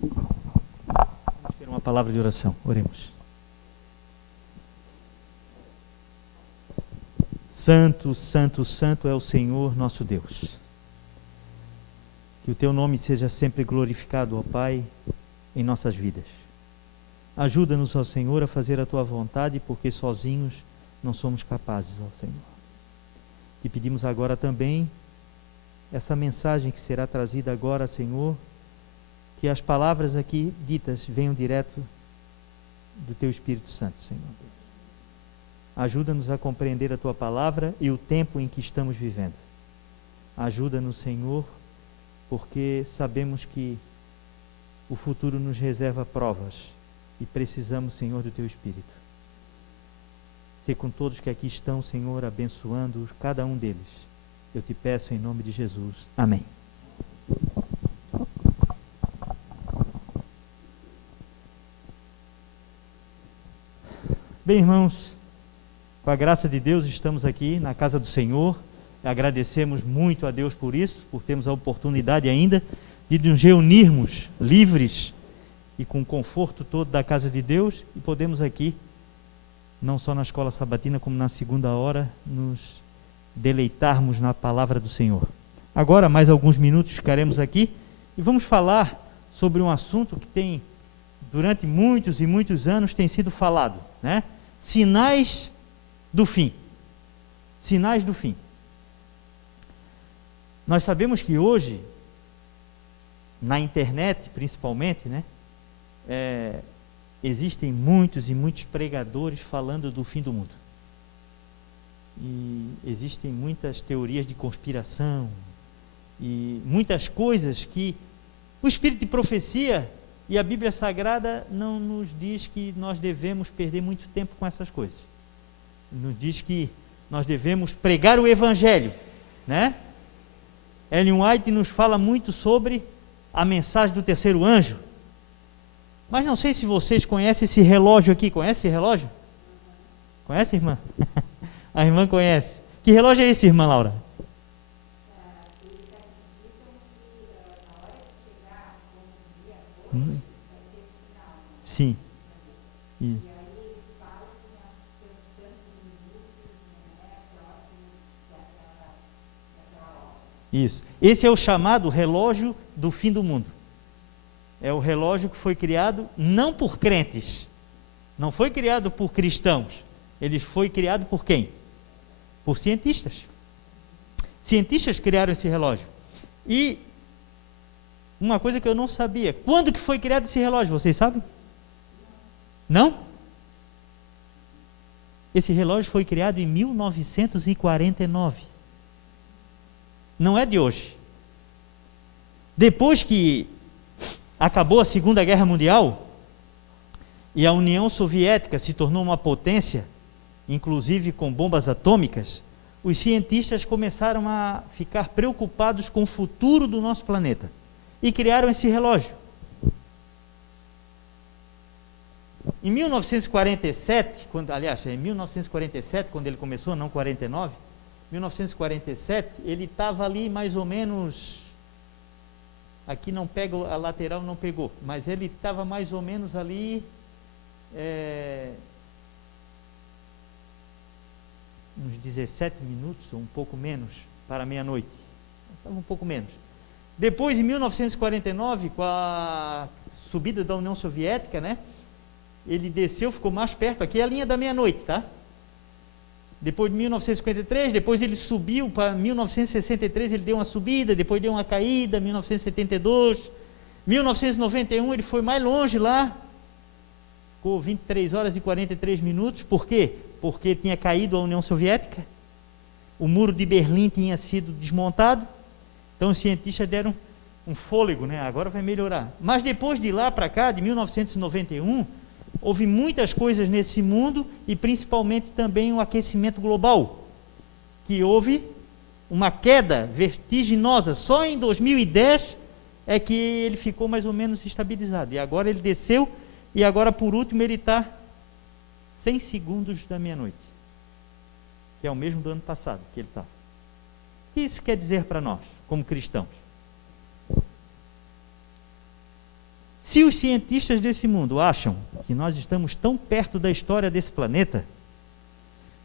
Vamos ter uma palavra de oração. Oremos. Santo, santo, santo é o Senhor nosso Deus. Que o teu nome seja sempre glorificado, ó Pai, em nossas vidas. Ajuda-nos, ó Senhor, a fazer a tua vontade, porque sozinhos não somos capazes, ó Senhor. E pedimos agora também essa mensagem que será trazida agora, Senhor, que as palavras aqui ditas venham direto do teu Espírito Santo, Senhor. Ajuda-nos a compreender a tua palavra e o tempo em que estamos vivendo. Ajuda-nos, Senhor, porque sabemos que o futuro nos reserva provas e precisamos, Senhor, do teu Espírito. Ser com todos que aqui estão, Senhor, abençoando cada um deles. Eu te peço em nome de Jesus. Amém. Bem, irmãos, com a graça de Deus estamos aqui na casa do Senhor. Agradecemos muito a Deus por isso, por termos a oportunidade ainda de nos reunirmos livres e com o conforto todo da casa de Deus e podemos aqui, não só na escola sabatina, como na segunda hora, nos deleitarmos na palavra do Senhor. Agora, mais alguns minutos ficaremos aqui e vamos falar sobre um assunto que tem, durante muitos e muitos anos, tem sido falado, né? Sinais do fim. Sinais do fim. Nós sabemos que hoje, na internet principalmente, né? Existem muitos e muitos pregadores falando do fim do mundo. E existem muitas teorias de conspiração e muitas coisas que o Espírito de profecia e a Bíblia Sagrada não nos diz que nós devemos perder muito tempo com essas coisas. Nos diz que nós devemos pregar o Evangelho, né? Ellen White nos fala muito sobre a mensagem do terceiro anjo. Mas não sei se vocês conhecem esse relógio aqui. Conhece esse relógio? Conhece, irmã? A irmã conhece. Que relógio é esse, irmã Laura? Sim. E... Isso. Esse é o chamado relógio do fim do mundo. É o relógio que foi criado não por crentes, não foi criado por cristãos. Ele foi criado por quem? Por cientistas. Cientistas criaram esse relógio. E uma coisa que eu não sabia, quando que foi criado esse relógio? Vocês sabem? Não? Esse relógio foi criado em 1949. Não é de hoje. Depois que acabou a Segunda Guerra Mundial e a União Soviética se tornou uma potência, inclusive com bombas atômicas, os cientistas começaram a ficar preocupados com o futuro do nosso planeta e criaram esse relógio. Em 1947, em 1947, quando ele começou, não 49, 1947, ele estava ali mais ou menos, aqui não pega, a lateral não pegou, mas ele estava mais ou menos ali, uns 17 minutos, ou um pouco menos, para meia-noite. Estava um pouco menos. Depois, em 1949, com a subida da União Soviética, né, ele desceu, ficou mais perto, aqui é a linha da meia-noite, tá? Depois de 1953, depois ele subiu para 1963, ele deu uma subida, depois deu uma caída, 1972, 1991 ele foi mais longe lá, ficou 23 horas e 43 minutos, por quê? Porque tinha caído a União Soviética, o muro de Berlim tinha sido desmontado, então os cientistas deram um fôlego, né? Agora vai melhorar. Mas depois de lá para cá, de 1991, houve muitas coisas nesse mundo e principalmente também o aquecimento global, que houve uma queda vertiginosa. Só em 2010 é que ele ficou mais ou menos estabilizado. E agora ele desceu e agora por último ele está 100 segundos da meia-noite, que é o mesmo do ano passado que ele está. O que isso quer dizer para nós, como cristãos? Se os cientistas desse mundo acham que nós estamos tão perto da história desse planeta,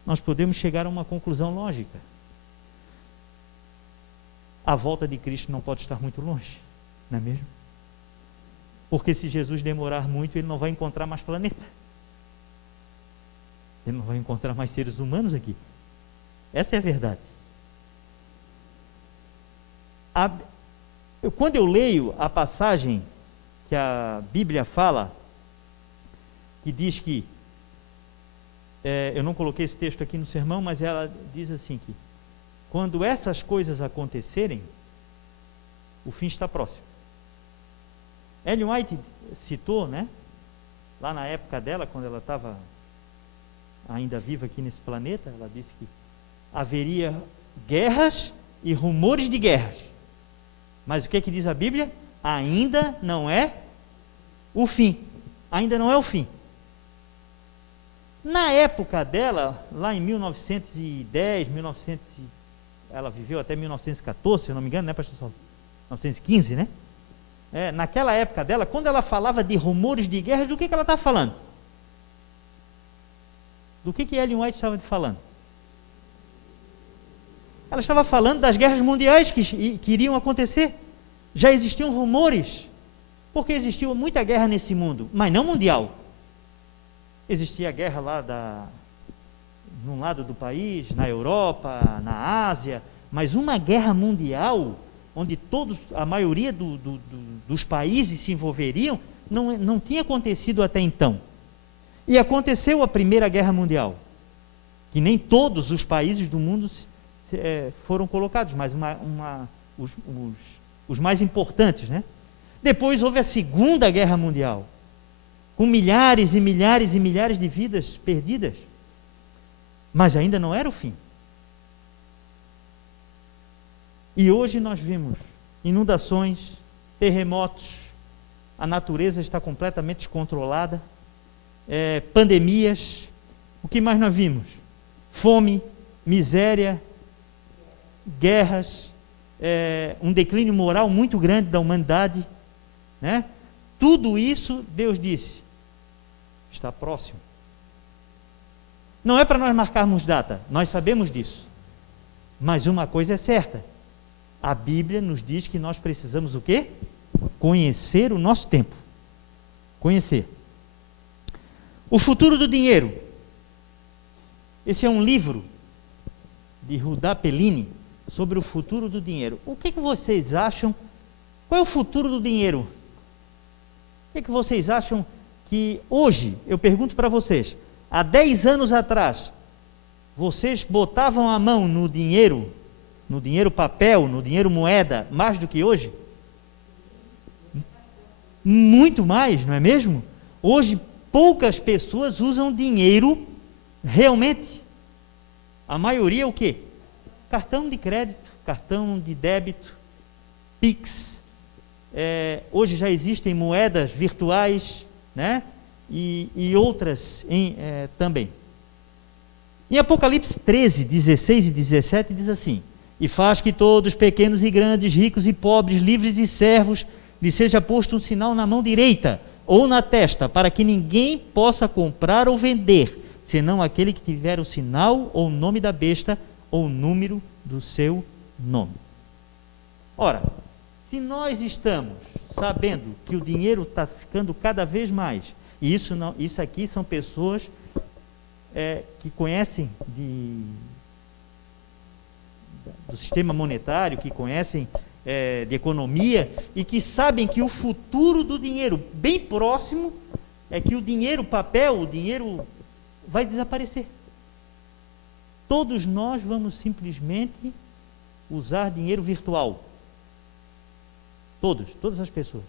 nós podemos chegar a uma conclusão lógica. A volta de Cristo não pode estar muito longe, não é mesmo? Porque se Jesus demorar muito, ele não vai encontrar mais planeta. Ele não vai encontrar mais seres humanos aqui. Essa é a verdade. Quando eu leio a passagem que a Bíblia fala, que diz que, eu não coloquei esse texto aqui no sermão, mas ela diz assim que, quando essas coisas acontecerem, o fim está próximo. Ellen White citou, né, lá na época dela, quando ela estava ainda viva aqui nesse planeta, ela disse que haveria guerras e rumores de guerras. Mas o que diz a Bíblia? Ainda não é o fim. Ainda não é o fim. Na época dela, lá em 1910, ela viveu até 1914, se eu não me engano, né, pastor Saulo? 1915, né? Naquela época dela, quando ela falava de rumores de guerra, do que ela estava falando? Do que Ellen White estava falando? Ela estava falando das guerras mundiais que iriam acontecer. Já existiam rumores, porque existiu muita guerra nesse mundo, mas não mundial. Existia guerra lá num lado do país, na Europa, na Ásia, mas uma guerra mundial, onde a maioria dos países se envolveriam, não tinha acontecido até então. E aconteceu a Primeira Guerra Mundial, que nem todos os países do mundo foram colocados, mas os mais importantes, né? Depois houve a Segunda Guerra Mundial, com milhares e milhares e milhares de vidas perdidas, mas ainda não era o fim. E hoje nós vimos inundações, terremotos, a natureza está completamente descontrolada, pandemias. O que mais nós vimos? Fome, miséria, guerras, um declínio moral muito grande da humanidade, né? Tudo isso, Deus disse, está próximo. Não é para nós marcarmos data, nós sabemos disso, mas uma coisa é certa, a Bíblia nos diz que nós precisamos o quê? Conhecer o nosso tempo. Conhecer. O futuro do dinheiro. Esse é um livro de Rudá Pellini sobre o futuro do dinheiro. O que vocês acham? Qual é o futuro do dinheiro? O que vocês acham que hoje, eu pergunto para vocês, há 10 anos atrás, vocês botavam a mão no dinheiro papel, no dinheiro moeda, mais do que hoje? Muito mais, não é mesmo? Hoje, poucas pessoas usam dinheiro realmente. A maioria é o quê? Cartão de crédito, cartão de débito, Pix. Hoje já existem moedas virtuais, né? E outras também. Em Apocalipse 13, 16 e 17 diz assim: e faz que todos, pequenos e grandes, ricos e pobres, livres e servos, lhe seja posto um sinal na mão direita ou na testa, para que ninguém possa comprar ou vender, senão aquele que tiver o sinal ou o nome da besta ou o número do seu nome. Ora, se nós estamos sabendo que o dinheiro está ficando cada vez mais, e isso aqui são pessoas que conhecem do sistema monetário, que conhecem de economia, e que sabem que o futuro do dinheiro, bem próximo, é que o dinheiro papel, o dinheiro vai desaparecer. Todos nós vamos simplesmente usar dinheiro virtual. Todas as pessoas.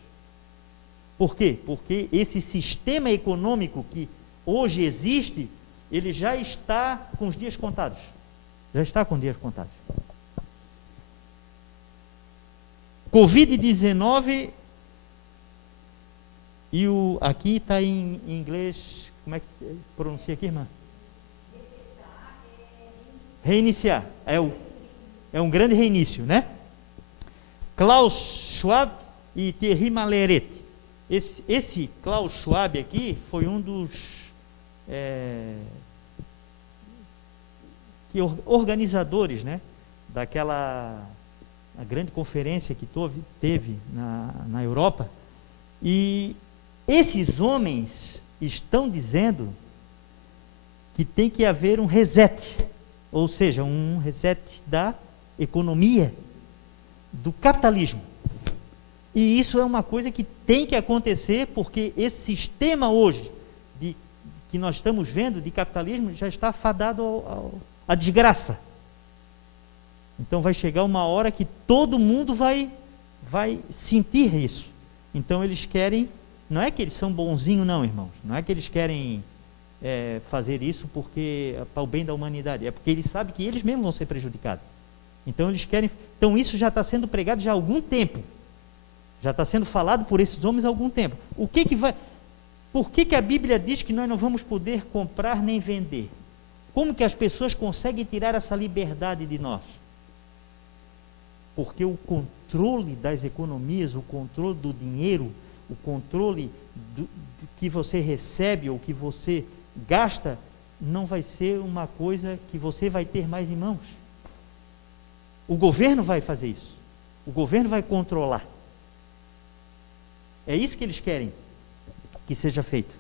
Por quê? Porque esse sistema econômico que hoje existe, ele já está com os dias contados. Já está com dias contados. Covid-19 e aqui está em inglês, como é que pronuncia aqui, irmã? Reiniciar. É um grande reinício, né? Klaus Schwab e Thierry Malleret, Esse Klaus Schwab aqui foi um dos organizadores, né, daquela a grande conferência que teve na Europa, e esses homens estão dizendo que tem que haver um reset, ou seja, um reset da economia, do capitalismo. E isso é uma coisa que tem que acontecer, porque esse sistema hoje que nós estamos vendo de capitalismo já está fadado à desgraça. Então vai chegar uma hora que todo mundo vai sentir isso. Então eles querem, não é que eles são bonzinhos não, irmãos, não é que eles querem fazer isso porque para o bem da humanidade, é porque eles sabem que eles mesmos vão ser prejudicados. Então eles querem, então isso já está sendo pregado já há algum tempo, já está sendo falado por esses homens há algum tempo. Por que a Bíblia diz que nós não vamos poder comprar nem vender? Como que as pessoas conseguem tirar essa liberdade de nós? Porque o controle das economias, o controle do dinheiro, o controle do que você recebe ou que você gasta, não vai ser uma coisa que você vai ter mais em mãos. O governo vai fazer isso. O governo vai controlar. É isso que eles querem que seja feito.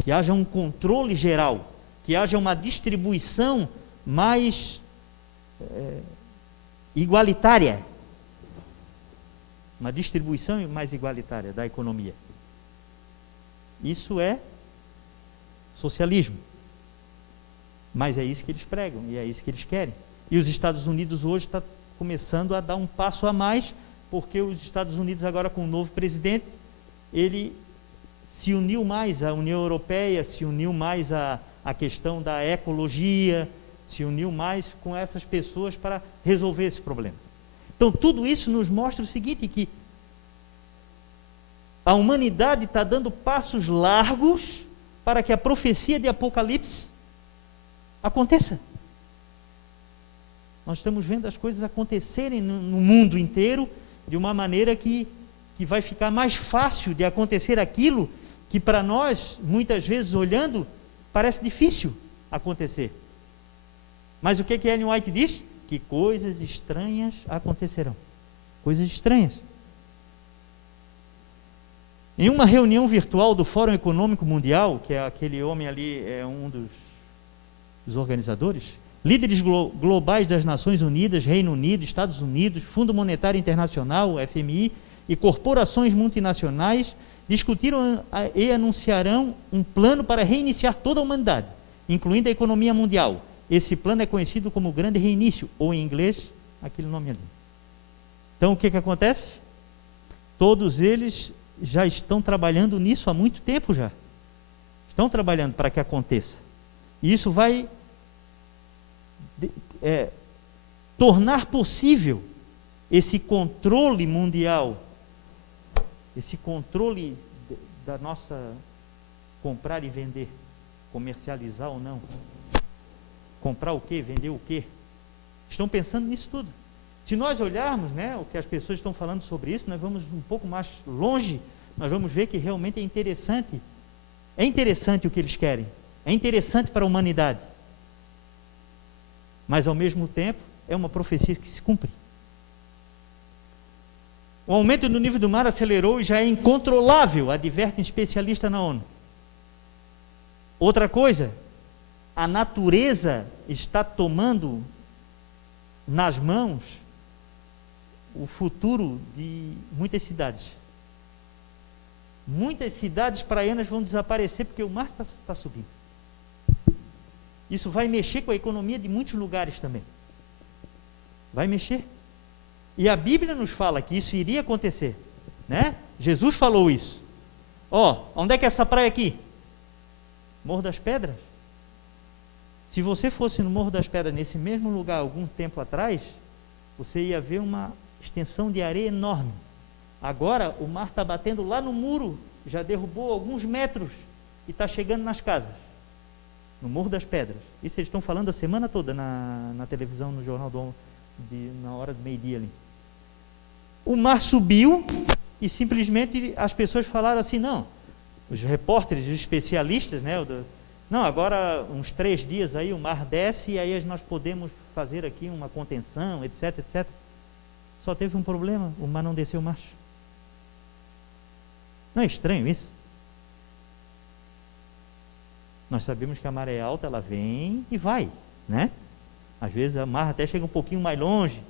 Que haja um controle geral, que haja uma distribuição mais igualitária, uma distribuição mais igualitária da economia. Isso é socialismo, mas é isso que eles pregam e é isso que eles querem. E os Estados Unidos hoje está começando a dar um passo a mais, porque os Estados Unidos agora com o novo presidente, ele se uniu mais à União Europeia, se uniu mais à questão da ecologia, se uniu mais com essas pessoas para resolver esse problema. Então tudo isso nos mostra o seguinte, que a humanidade está dando passos largos para que a profecia de Apocalipse aconteça. Nós estamos vendo as coisas acontecerem no mundo inteiro de uma maneira que vai ficar mais fácil de acontecer aquilo que para nós, muitas vezes olhando, parece difícil acontecer. Mas o que Ellen White diz? Que coisas estranhas acontecerão. Coisas estranhas. Em uma reunião virtual do Fórum Econômico Mundial, que é aquele homem ali, é um dos organizadores, líderes globais das Nações Unidas, Reino Unido, Estados Unidos, Fundo Monetário Internacional, FMI, e corporações multinacionais discutiram e anunciarão um plano para reiniciar toda a humanidade, incluindo a economia mundial. Esse plano é conhecido como Grande Reinício, ou em inglês, aquele nome ali. Então o que acontece? Todos eles já estão trabalhando nisso há muito tempo já. Estão trabalhando para que aconteça. E isso vai tornar possível esse controle mundial, esse controle da nossa comprar e vender, comercializar ou não, comprar o quê, vender o quê. Estão pensando nisso tudo. Se nós olharmos, né, o que as pessoas estão falando sobre isso, nós vamos um pouco mais longe, nós vamos ver que realmente é interessante o que eles querem, é interessante para a humanidade, mas ao mesmo tempo é uma profecia que se cumpre. O aumento do nível do mar acelerou e já é incontrolável, adverte um especialista na ONU. Outra coisa, a natureza está tomando nas mãos o futuro de muitas cidades. Muitas cidades praianas vão desaparecer porque o mar está subindo. Isso vai mexer com a economia de muitos lugares também. Vai mexer. E a Bíblia nos fala que isso iria acontecer, né? Jesus falou isso. Onde é que é essa praia aqui? Morro das Pedras. Se você fosse no Morro das Pedras, nesse mesmo lugar, algum tempo atrás, você ia ver uma extensão de areia enorme. Agora, o mar está batendo lá no muro, já derrubou alguns metros e está chegando nas casas, no Morro das Pedras. Isso eles estão falando a semana toda na televisão, no jornal na hora do meio-dia ali. O mar subiu e simplesmente as pessoas falaram assim, não, os repórteres, os especialistas, né, não, agora uns 3 dias aí o mar desce e aí nós podemos fazer aqui uma contenção, etc, etc. Só teve um problema, o mar não desceu mais. Não é estranho isso? Nós sabemos que a maré alta, ela vem e vai, né? Às vezes a mar até chega um pouquinho mais longe,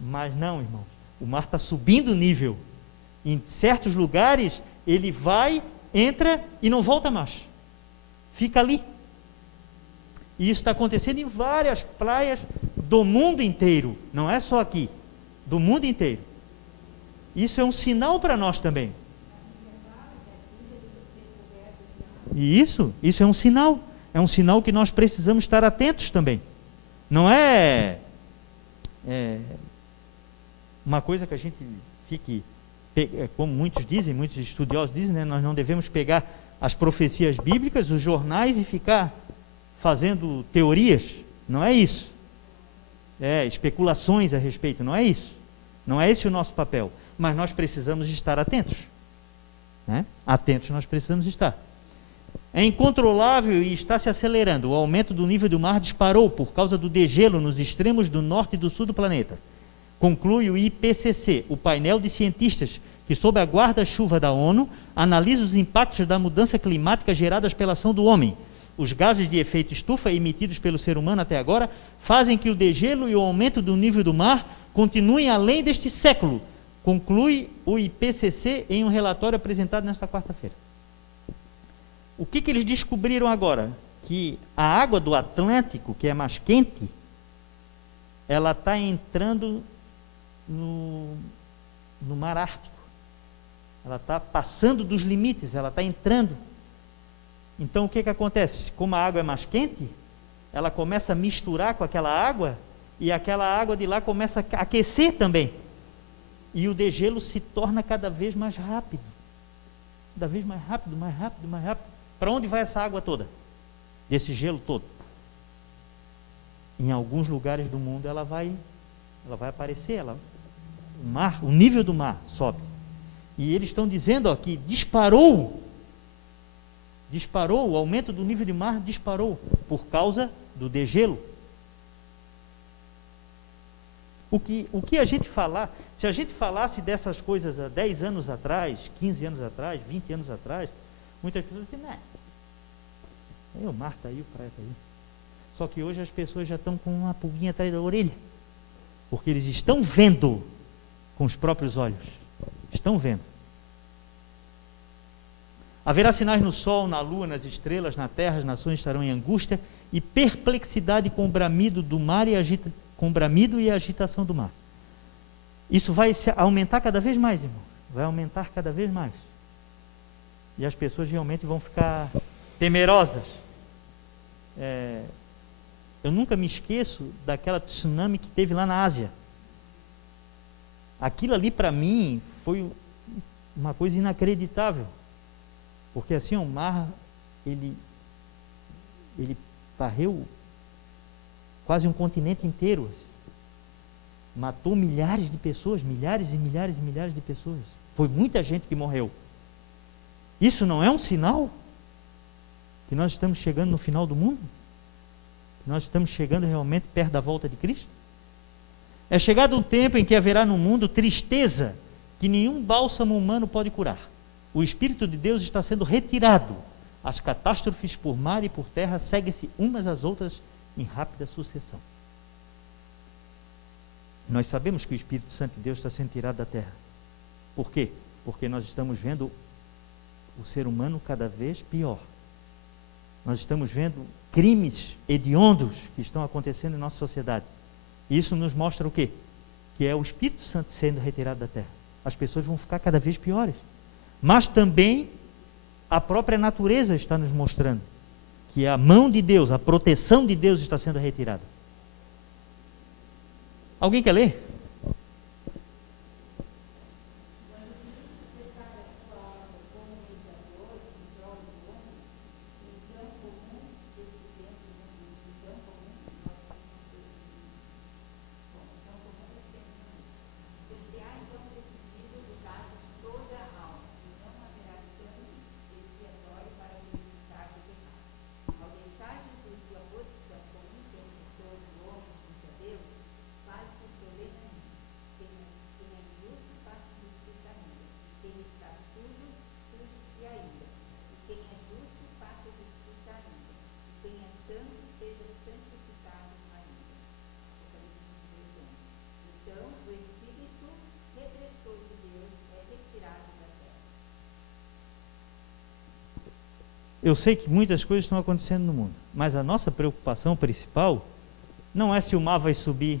mas não, irmãos, o mar está subindo o nível. Em certos lugares, ele vai, entra e não volta mais. Fica ali. E isso está acontecendo em várias praias do mundo inteiro, não é só aqui, do mundo inteiro. Isso é um sinal para nós também. E isso é um sinal que nós precisamos estar atentos também. Não é uma coisa que a gente fique, como muitos dizem, muitos estudiosos dizem, né, nós não devemos pegar as profecias bíblicas, os jornais e ficar fazendo teorias. Não é isso. Especulações a respeito, não é isso. Não é esse o nosso papel. Mas nós precisamos estar atentos. Né? Atentos nós precisamos estar. É incontrolável e está se acelerando. O aumento do nível do mar disparou por causa do degelo nos extremos do norte e do sul do planeta. Conclui o IPCC, o painel de cientistas que, sob a guarda-chuva da ONU, analisa os impactos da mudança climática geradas pela ação do homem. Os gases de efeito estufa emitidos pelo ser humano até agora fazem que o degelo e o aumento do nível do mar continuem além deste século, conclui o IPCC em um relatório apresentado nesta quarta-feira. O que eles descobriram agora? Que a água do Atlântico, que é mais quente, ela está entrando no mar Ártico. Ela está passando dos limites, ela está entrando. Então o que acontece? Como a água é mais quente, ela começa a misturar com aquela água, e aquela água de lá começa a aquecer também. E o degelo se torna cada vez mais rápido. Cada vez mais rápido, mais rápido, mais rápido. Para onde vai essa água toda? Desse gelo todo? Em alguns lugares do mundo ela vai aparecer, o nível do mar sobe. E eles estão dizendo aqui, disparou, o aumento do nível do mar disparou, por causa do degelo. O que a gente falar, se a gente falasse dessas coisas há 10 anos atrás, 15 anos atrás, 20 anos atrás, muitas pessoas dizem, o mar está aí, o praia está aí. Só que hoje as pessoas já estão com uma pulguinha atrás da orelha, porque eles estão vendo com os próprios olhos. Estão vendo. Haverá sinais no sol, na lua, nas estrelas, na terra, as nações estarão em angústia e perplexidade com o bramido do mar com o bramido e a agitação do mar. Isso vai aumentar cada vez mais, irmão. Vai aumentar cada vez mais. E as pessoas realmente vão ficar temerosas. Eu nunca me esqueço daquela tsunami que teve lá na Ásia. Aquilo ali para mim foi uma coisa inacreditável, porque assim o mar ele varreu quase um continente inteiro, assim. Matou milhares de pessoas, milhares e milhares e milhares de pessoas. Foi muita gente que morreu. Isso não é um sinal que nós estamos chegando no final do mundo? Que nós estamos chegando realmente perto da volta de Cristo? É chegado um tempo em que haverá no mundo tristeza que nenhum bálsamo humano pode curar. O Espírito de Deus está sendo retirado. As catástrofes por mar e por terra seguem-se umas às outras em rápida sucessão. Nós sabemos que o Espírito Santo de Deus está sendo tirado da terra. Por quê? Porque nós estamos vendo o ser humano cada vez pior. Nós estamos vendo crimes hediondos que estão acontecendo em nossa sociedade. Isso nos mostra o quê? Que é o Espírito Santo sendo retirado da terra. As pessoas vão ficar cada vez piores. Mas também a própria natureza está nos mostrando que a mão de Deus, a proteção de Deus está sendo retirada. Alguém quer ler? Eu sei que muitas coisas estão acontecendo no mundo, mas a nossa preocupação principal não é se o mar vai subir.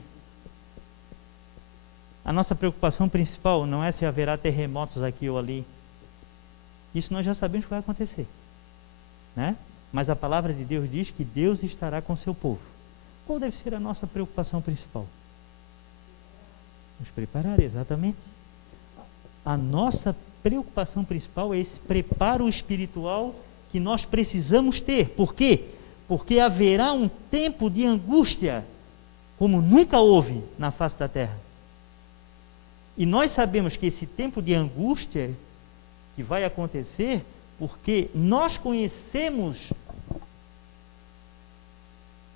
A nossa preocupação principal não é se haverá terremotos aqui ou ali. Isso nós já sabemos que vai acontecer, né? Mas a palavra de Deus diz que Deus estará com seu povo. Qual deve ser a nossa preocupação principal? Nos preparar, exatamente. A nossa preocupação principal é esse preparo espiritual que nós precisamos ter. Por quê? Porque haverá um tempo de angústia como nunca houve na face da terra. E nós sabemos que esse tempo de angústia que vai acontecer porque nós conhecemos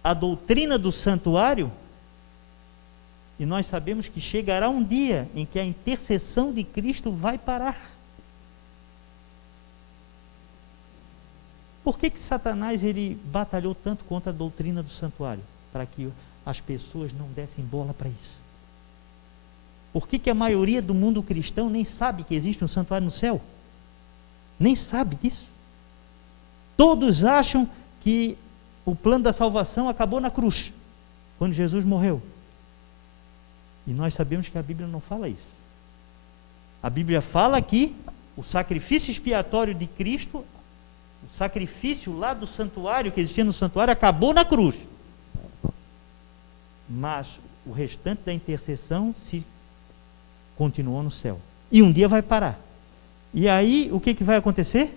a doutrina do santuário e nós sabemos que chegará um dia em que a intercessão de Cristo vai parar. Por que Satanás ele batalhou tanto contra a doutrina do santuário? Para que as pessoas não dessem bola para isso. Por que a maioria do mundo cristão nem sabe que existe um santuário no céu? Nem sabe disso. Todos acham que o plano da salvação acabou na cruz, quando Jesus morreu. E nós sabemos que a Bíblia não fala isso. A Bíblia fala que o sacrifício expiatório de Cristo, o sacrifício lá do santuário, que existia no santuário, acabou na cruz. Mas o restante da intercessão se continuou no céu. E um dia vai parar. E aí, o que vai acontecer?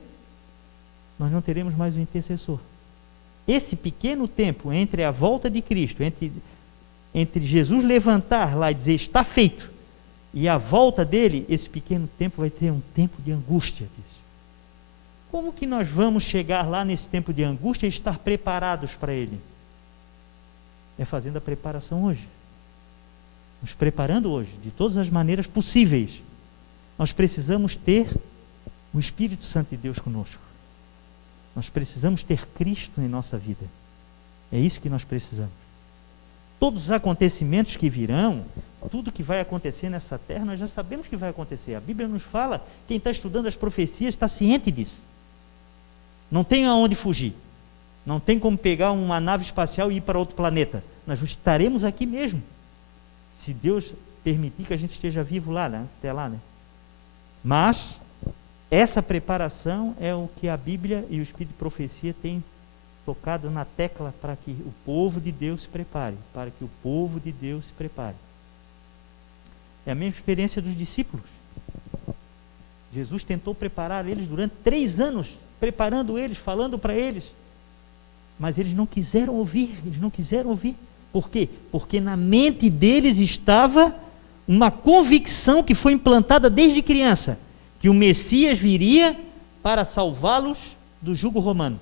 Nós não teremos mais um intercessor. Esse pequeno tempo entre a volta de Cristo, entre Jesus levantar lá e dizer, está feito, e a volta dele, esse pequeno tempo vai ter um tempo de angústia. Como que nós vamos chegar lá nesse tempo de angústia e estar preparados para ele? É fazendo a preparação hoje. Nos preparando hoje, de todas as maneiras possíveis. Nós precisamos ter o Espírito Santo de Deus conosco. Nós precisamos ter Cristo em nossa vida. É isso que nós precisamos. Todos os acontecimentos que virão, tudo que vai acontecer nessa terra, nós já sabemos que vai acontecer. A Bíblia nos fala, quem está estudando as profecias está ciente disso. Não tem aonde fugir. Não tem como pegar uma nave espacial e ir para outro planeta. Nós estaremos aqui mesmo. Se Deus permitir que a gente esteja vivo lá, né? Até lá, né? Mas essa preparação é o que a Bíblia e o Espírito de Profecia têm tocado na tecla para que o povo de Deus se prepare, para que o povo de Deus se prepare. É a mesma experiência dos discípulos. Jesus tentou preparar eles durante 3 anos, preparando eles, falando para eles, mas eles não quiseram ouvir, Por quê? Porque na mente deles estava uma convicção que foi implantada desde criança, que o Messias viria para salvá-los do jugo romano,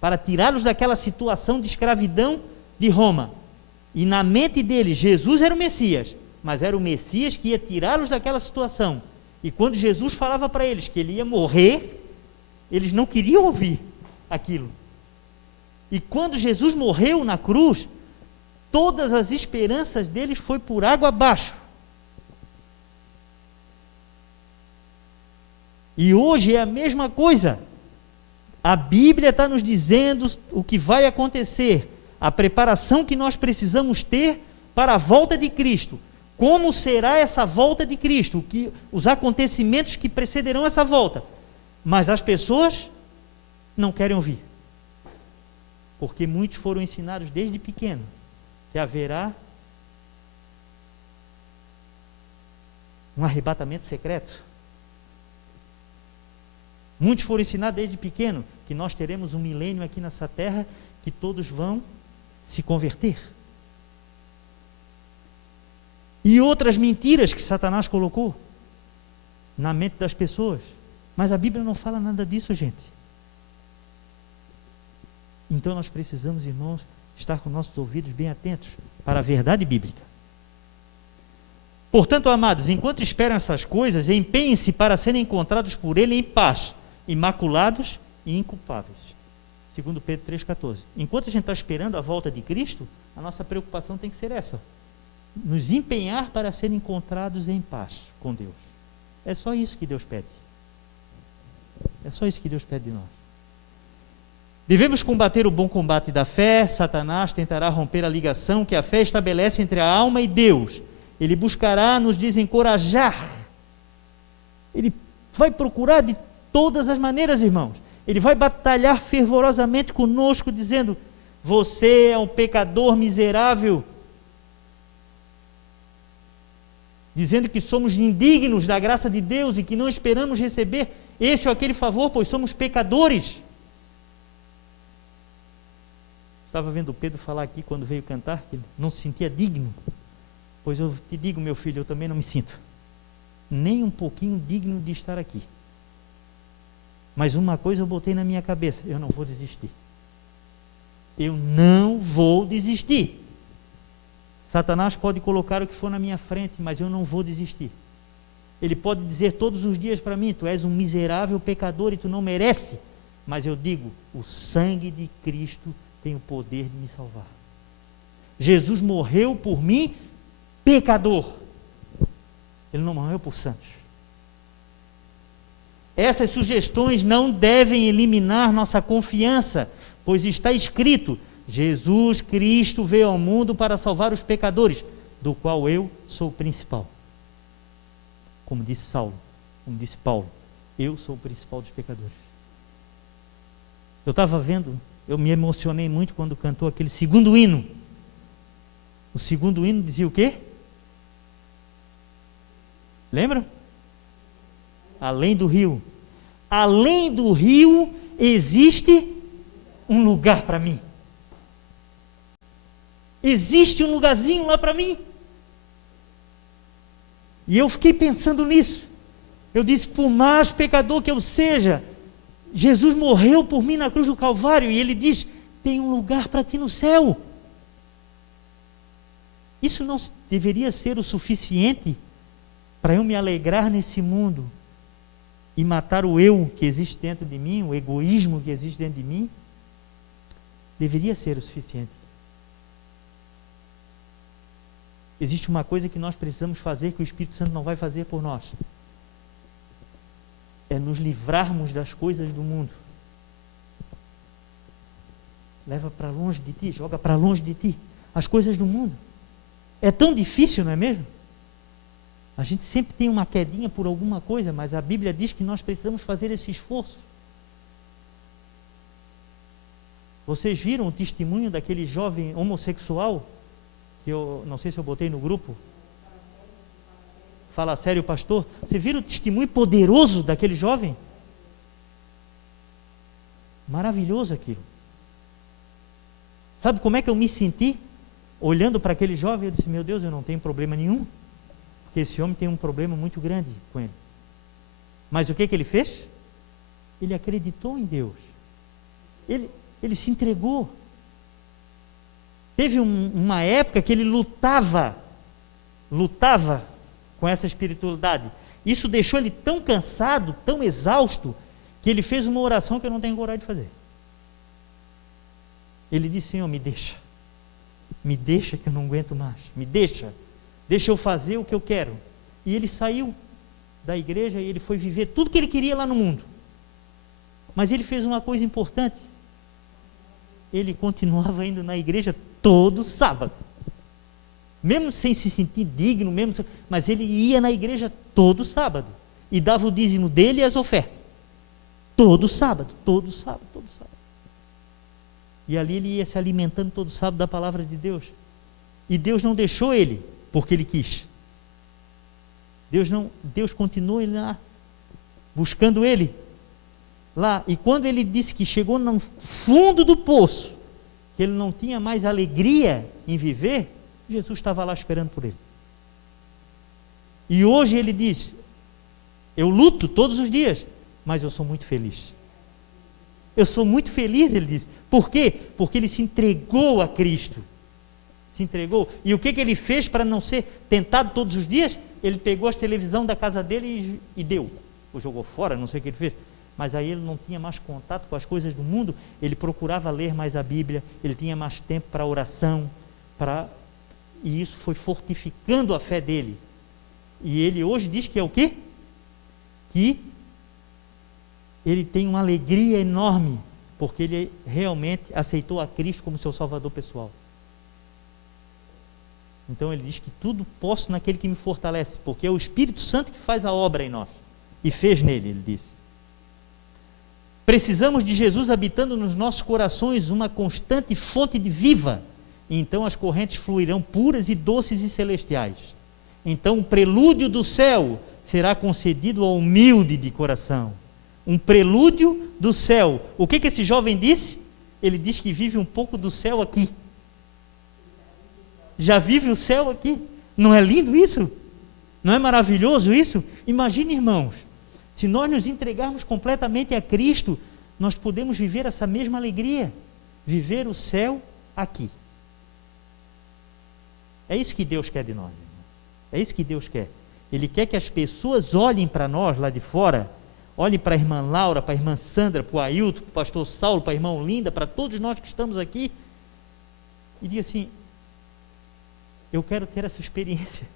para tirá-los daquela situação de escravidão de Roma. E na mente deles, Jesus era o Messias, mas era o Messias que ia tirá-los daquela situação. E quando Jesus falava para eles que ele ia morrer, eles não queriam ouvir aquilo. E quando Jesus morreu na cruz, todas as esperanças deles foi por água abaixo. E hoje é a mesma coisa. A Bíblia está nos dizendo o que vai acontecer, a preparação que nós precisamos ter para a volta de Cristo. Como será essa volta de Cristo? Os acontecimentos que precederão essa volta. Mas as pessoas não querem ouvir. Porque muitos foram ensinados desde pequeno que haverá um arrebatamento secreto. Muitos foram ensinados desde pequeno que nós teremos um milênio aqui nessa terra, que todos vão se converter. E outras mentiras que Satanás colocou na mente das pessoas. Mas a Bíblia não fala nada disso, gente. Então nós precisamos, irmãos, estar com nossos ouvidos bem atentos para a verdade bíblica. Portanto, amados, enquanto esperam essas coisas, empenhem-se para serem encontrados por Ele em paz, imaculados e inculpáveis. Segundo Pedro 3,14. Enquanto a gente está esperando a volta de Cristo, a nossa preocupação tem que ser essa: nos empenhar para serem encontrados em paz com Deus. É só isso que Deus pede. É só isso que Deus pede de nós. Devemos combater o bom combate da fé. Satanás tentará romper a ligação que a fé estabelece entre a alma e Deus. Ele buscará nos desencorajar. Ele vai procurar de todas as maneiras, irmãos. Ele vai batalhar fervorosamente conosco, dizendo: você é um pecador miserável, dizendo que somos indignos da graça de Deus e que não esperamos receber esse ou aquele favor, pois somos pecadores. Estava vendo o Pedro falar aqui quando veio cantar, que ele não se sentia digno. Pois eu te digo, meu filho, eu também não me sinto nem um pouquinho digno de estar aqui. Mas uma coisa eu botei na minha cabeça: eu não vou desistir. Eu não vou desistir. Satanás pode colocar o que for na minha frente, mas eu não vou desistir. Ele pode dizer todos os dias para mim: tu és um miserável pecador e tu não merece. Mas eu digo: o sangue de Cristo tem o poder de me salvar. Jesus morreu por mim, pecador. Ele não morreu por santos. Essas sugestões não devem eliminar nossa confiança, pois está escrito: Jesus Cristo veio ao mundo para salvar os pecadores, do qual eu sou o principal. Como disse Saulo, como disse Paulo, eu sou o principal dos pecadores. Eu estava vendo, eu me emocionei muito quando cantou aquele segundo hino. O segundo hino dizia o quê? Lembram? Além do rio. Além do rio existe um lugar para mim. Existe um lugarzinho lá para mim. E eu fiquei pensando nisso. Eu disse: por mais pecador que eu seja, Jesus morreu por mim na cruz do Calvário, e Ele diz: tem um lugar para ti no céu. Isso não deveria ser o suficiente para eu me alegrar nesse mundo e matar o eu que existe dentro de mim, o egoísmo que existe dentro de mim? Deveria ser o suficiente. Existe uma coisa que nós precisamos fazer que o Espírito Santo não vai fazer por nós: é nos livrarmos das coisas do mundo. Leva para longe de ti, joga para longe de ti as coisas do mundo. É tão difícil, não é mesmo? A gente sempre tem uma quedinha por alguma coisa, mas a Bíblia diz que nós precisamos fazer esse esforço. Vocês viram o testemunho daquele jovem homossexual, que eu não sei se eu botei no grupo? Fala sério, pastor. Você viu o testemunho poderoso daquele jovem? Maravilhoso aquilo. Sabe como é que eu me senti? Olhando para aquele jovem, eu disse: meu Deus, eu não tenho problema nenhum, porque esse homem tem um problema muito grande com ele. Mas o que ele fez? Ele acreditou em Deus. Ele se entregou. Teve uma época que ele lutava com essa espiritualidade. Isso deixou ele tão cansado, tão exausto, que ele fez uma oração que eu não tenho coragem de fazer. Ele disse: Senhor, me deixa que eu não aguento mais, deixa eu fazer o que eu quero. E ele saiu da igreja e ele foi viver tudo que ele queria lá no mundo. Mas ele fez uma coisa importante: ele continuava indo na igreja todo sábado, mesmo sem se sentir digno, mas ele ia na igreja todo sábado e dava o dízimo dele e as ofertas, todo sábado. E ali ele ia se alimentando todo sábado da palavra de Deus. E Deus não deixou ele porque ele quis. Deus continuou ele lá, buscando ele lá. E quando ele disse que chegou no fundo do poço, que ele não tinha mais alegria em viver, Jesus estava lá esperando por ele. E hoje ele diz: eu luto todos os dias, mas eu sou muito feliz. Eu sou muito feliz, ele diz. Por quê? Porque ele se entregou a Cristo. Se entregou. E o que ele fez para não ser tentado todos os dias? Ele pegou a televisão da casa dele e deu. Ou jogou fora, não sei o que ele fez. Mas aí ele não tinha mais contato com as coisas do mundo. Ele procurava ler mais a Bíblia. Ele tinha mais tempo para oração. E isso foi fortificando a fé dele. E ele hoje diz que é o quê? Que ele tem uma alegria enorme, porque ele realmente aceitou a Cristo como seu Salvador pessoal. Então ele diz que tudo posso naquele que me fortalece, porque é o Espírito Santo que faz a obra em nós, e fez nele, ele disse. Precisamos de Jesus habitando nos nossos corações, uma constante fonte de viva, e então as correntes fluirão puras e doces e celestiais. Então o prelúdio do céu será concedido ao humilde de coração. Um prelúdio do céu. O que esse jovem disse? Ele diz que vive um pouco do céu aqui. Já vive o céu aqui. Não é lindo isso? Não é maravilhoso isso? Imagine, irmãos, se nós nos entregarmos completamente a Cristo, nós podemos viver essa mesma alegria, viver o céu aqui. É isso que Deus quer de nós, irmão. É isso que Deus quer. Ele quer que as pessoas olhem para nós lá de fora, olhem para a irmã Laura, para a irmã Sandra, para o Ailton, para o pastor Saulo, para a irmã Linda, para todos nós que estamos aqui, e diga assim: eu quero ter essa experiência,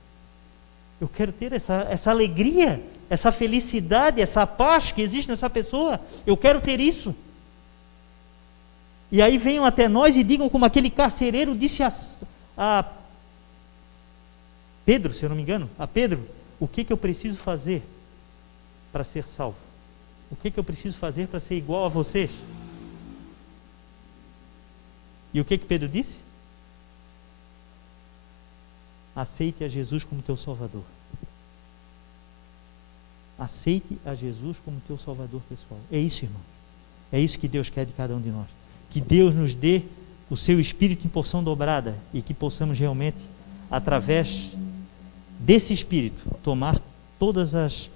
eu quero ter essa alegria, essa felicidade, essa paz que existe nessa pessoa, eu quero ter isso. E aí venham até nós e digam como aquele carcereiro disse a Pedro, se eu não me engano, a Pedro: o que eu preciso fazer para ser salvo? O que eu preciso fazer para ser igual a vocês? E o que Pedro disse? Aceite a Jesus como teu Salvador. Aceite a Jesus como teu Salvador pessoal. É isso, irmão. É isso que Deus quer de cada um de nós. Que Deus nos dê o seu Espírito em porção dobrada e que possamos realmente, através desse Espírito, tomar todas as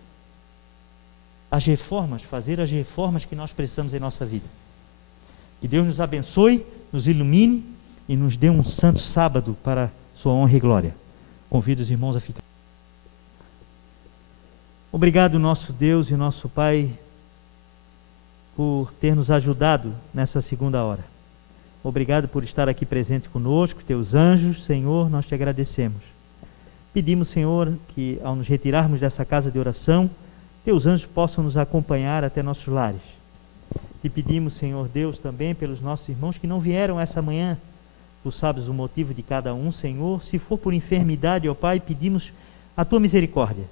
reformas, fazer as reformas que nós precisamos em nossa vida. Que Deus nos abençoe, nos ilumine e nos dê um santo sábado para sua honra e glória. Convido os irmãos a ficar. Obrigado, nosso Deus e nosso Pai, por ter nos ajudado nessa segunda hora. Obrigado por estar aqui presente conosco, teus anjos, Senhor, nós te agradecemos. Pedimos, Senhor, que ao nos retirarmos dessa casa de oração, teus anjos possam nos acompanhar até nossos lares. Te pedimos, Senhor Deus, também pelos nossos irmãos que não vieram essa manhã. Tu sabes o motivo de cada um, Senhor. Se for por enfermidade, ó Pai, pedimos a tua misericórdia.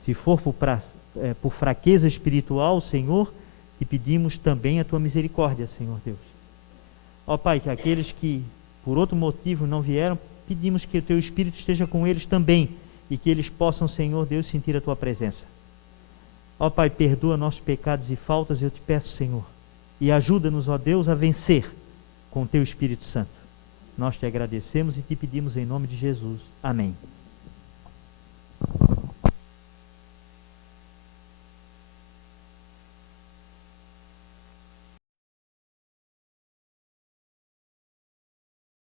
Se for por fraqueza espiritual, Senhor, te pedimos também a tua misericórdia, Senhor Deus. Ó Pai, que aqueles que por outro motivo não vieram, pedimos que o teu Espírito esteja com eles também e que eles possam, Senhor Deus, sentir a tua presença. Ó Pai, perdoa nossos pecados e faltas, eu te peço, Senhor, e ajuda-nos, ó Deus, a vencer com o teu Espírito Santo. Nós te agradecemos e te pedimos em nome de Jesus. Amém.